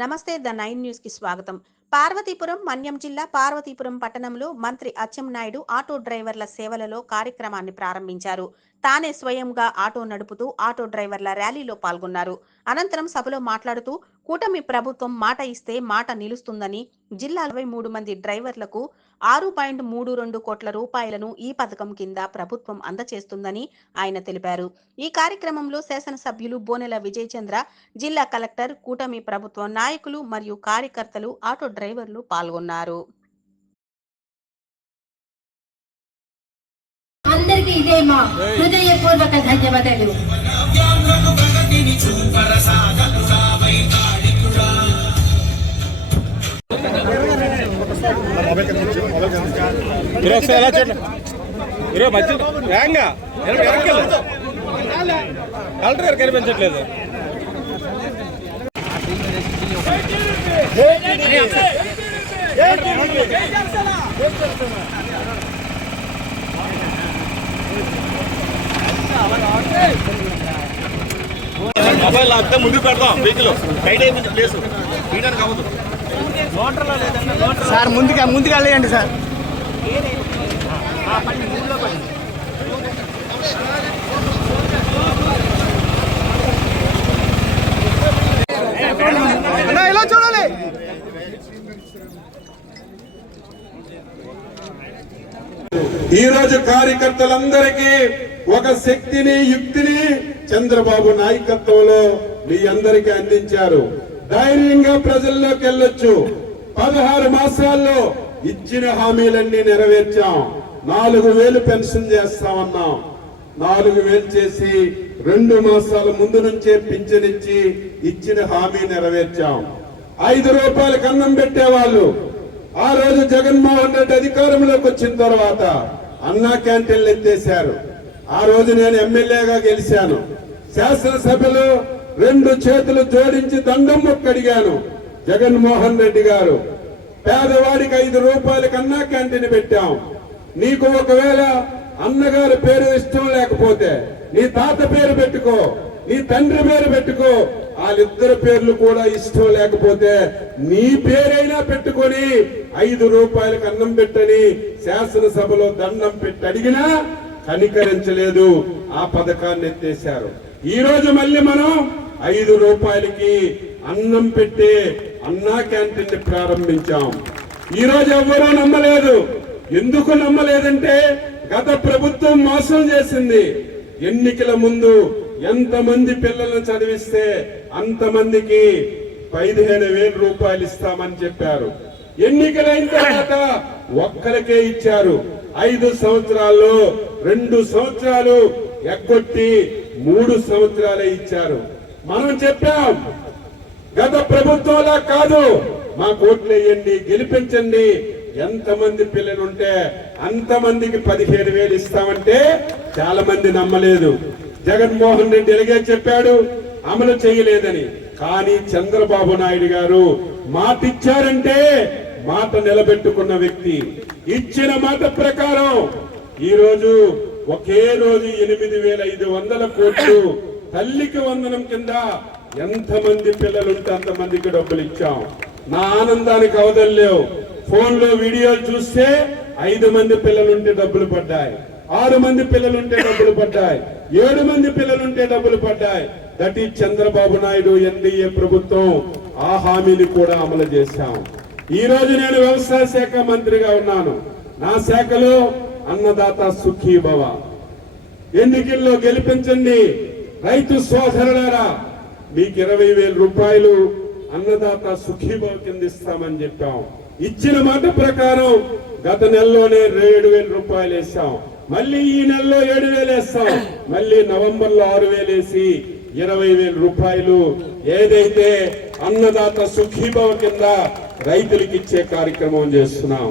నమస్తే the nine న్యూస్కి స్వాగతం. పార్వతీపురం మన్యం జిల్లా పార్వతీపురం పట్టణంలో మంత్రి అచ్చెంనాయుడు ఆటో డ్రైవర్ల సేవలలో కార్యక్రమాన్ని ప్రారంభించారు. తానే స్వయంగా ఆటో నడుపుతూ ఆటో డ్రైవర్ల ర్యాలీలో పాల్గొన్నారు. అనంతరం సభలో మాట్లాడుతూ కూటమి ప్రభుత్వం మాట ఇస్తే మాట నిలుస్తుందని జిల్లా మూడు మంది డ్రైవర్లకు ఆరు పాయింట్ మూడు రెండు కోట్ల రూపాయలను ఈ పథకం కింద ప్రభుత్వం అందచేస్తుందని ఆయన తెలిపారు. ఈ కార్యక్రమంలో శాసనసభ్యులు బోనెల విజయ్ చంద్ర జిల్లా కలెక్టర్ కూటమి ప్రభుత్వ నాయకులు మరియు కార్యకర్తలు ఆటో డ్రైవర్లు పాల్గొన్నారు. అందరికీ ఇదే మా హృదయపూర్వక ధన్యవాదాలు. ఒకసారి ఎలా మధ్య వేగంగా వెనక్కి. కలెక్టర్ గారు కనిపించట్లేదు మొబైల్ లాగితే ముందుకు పెడతాం వెహికల్. సైడ్ అయిపోయింది ప్లేస్. తీయడానికి అవ్వదు సార్ ముందుగా ముందుగా వెళ్ళండి సార్. ఈరోజు ఈ రోజు కార్యకర్తలందరికీ ఒక శక్తిని యుక్తిని చంద్రబాబు నాయకత్వంలో మీ అందరికీ అందించారు. ధైర్యంగా ప్రజల్లోకి వెళ్ళొచ్చు. పదహారు మాసాల్లో ఇచ్చిన హామీలన్నీ నెరవేర్చాం. నాలుగు వేలు పెన్షన్ చేస్తామన్నాం. నాలుగు వేలు చేసి రెండు మాసాల ముందు నుంచే పింఛనిచ్చి ఇచ్చిన హామీ నెరవేర్చాం. ఐదు రూపాయలకు అన్నం పెట్టేవాళ్ళు. ఆ రోజు జగన్మోహన్ రెడ్డి అధికారంలోకి వచ్చిన తర్వాత అన్నా క్యాంటీన్లు ఎత్తేశారు. ఆ రోజు నేను ఎమ్మెల్యేగా గెలిచాను. శాసనసభలో రెండు చేతులు జోడించి దండం మొక్కడిగాను జగన్మోహన్ రెడ్డి గారు. పేదవాడికి ఐదు రూపాయలకన్నా క్యాంటీన్ పెట్టాం. నీకు ఒకవేళ అన్నగారి పేరు ఇష్టం లేకపోతే నీ తాత పేరు పెట్టుకో నీ తండ్రి పేరు పెట్టుకో వాళ్ళిద్దరి పేర్లు కూడా ఇష్టం లేకపోతే నీ పేరైనా పెట్టుకొని ఐదు రూపాయలకు అన్నం పెట్టని శాసనసభలో దండం పెట్టి అడిగినా కనికరించలేదు. ఆ పథకాన్ని ఎత్తేశారు. ఈ రోజు మళ్ళీ మనం ఐదు రూపాయలకి అన్నం పెట్టే అన్నా క్యాంటీన్ ప్రారంభించాం. ఈ రోజు ఎవ్వరూ నమ్మలేదు ఎందుకు నమ్మలేదంటే గత ప్రభుత్వం మోసం చేసింది. ఎన్నికల ముందు ఎంతమంది పిల్లలను చదివిస్తే అంతమందికి పదిహేను వేల రూపాయలు ఇస్తామని చెప్పారు. ఎన్నికలైన తర్వాత ఒక్కరికే ఇచ్చారు. ఐదు సంవత్సరాల్లో రెండు సంవత్సరాలు ఎగ్గొట్టి మూడు సంవత్సరాలే ఇచ్చారు. మనం చెప్పాం గత ప్రభుత్వంలా కాదు. మా కోట్లు వేయండి గెలిపించండి ఎంతమంది పిల్లలు ఉంటే అంతమందికి పదిహేను వేలు ఇస్తామంటే చాలా మంది నమ్మలేదు. జగన్మోహన్ రెడ్డి ఎలాగే చెప్పాడు? అమలు చేయలేదని. కానీ చంద్రబాబు నాయుడు గారు మాట ఇచ్చారంటే మాట నిలబెట్టుకున్న వ్యక్తి. ఇచ్చిన మాట ప్రకారం ఈ రోజు ఒకే రోజు ఎనిమిది వేల ఐదు వందల కోట్లు తల్లికి వందనం కింద ఎంతమంది పిల్లలుంటే అంతమందికి డబ్బులు ఇచ్చాం. నా ఆనందానికి అవదల్లేవు ఫోన్లో వీడియోలు చూస్తే ఐదు మంది పిల్లలుంటే డబ్బులు పడ్డాయి. ఆరు మంది పిల్లలుంటే డబ్బులు పడ్డాయి. ఏడు మంది పిల్లలుంటే డబ్బులు పడ్డాయి. దట్ ఈ చంద్రబాబు నాయుడు ఎన్డీఏ ప్రభుత్వం ఆ హామీని కూడా అమలు చేశాం. ఈ రోజు నేను వ్యవసాయ శాఖ మంత్రిగా ఉన్నాను. నా శాఖలో అన్నదాత సుఖీ భవ ఎన్నికల్లో గెలిపించండి. రైతు సోదరులారా మీకు ఇరవై వేల రూపాయలు అన్నదాత సుఖీభావ కింద ఇస్తామని చెప్పాం. ఇచ్చిన మాట ప్రకారం గత నెలలోనే ఏడు వేల రూపాయలు వేస్తాం మళ్ళీ ఈ నెలలో ఏడు వేలు వేస్తాం. మళ్ళీ నవంబర్లో ఆరు వేలు వేసి ఇరవై వేల రూపాయలు ఏదైతే అన్నదాత సుఖీభావ కింద రైతులకు ఇచ్చే కార్యక్రమం చేస్తున్నాం.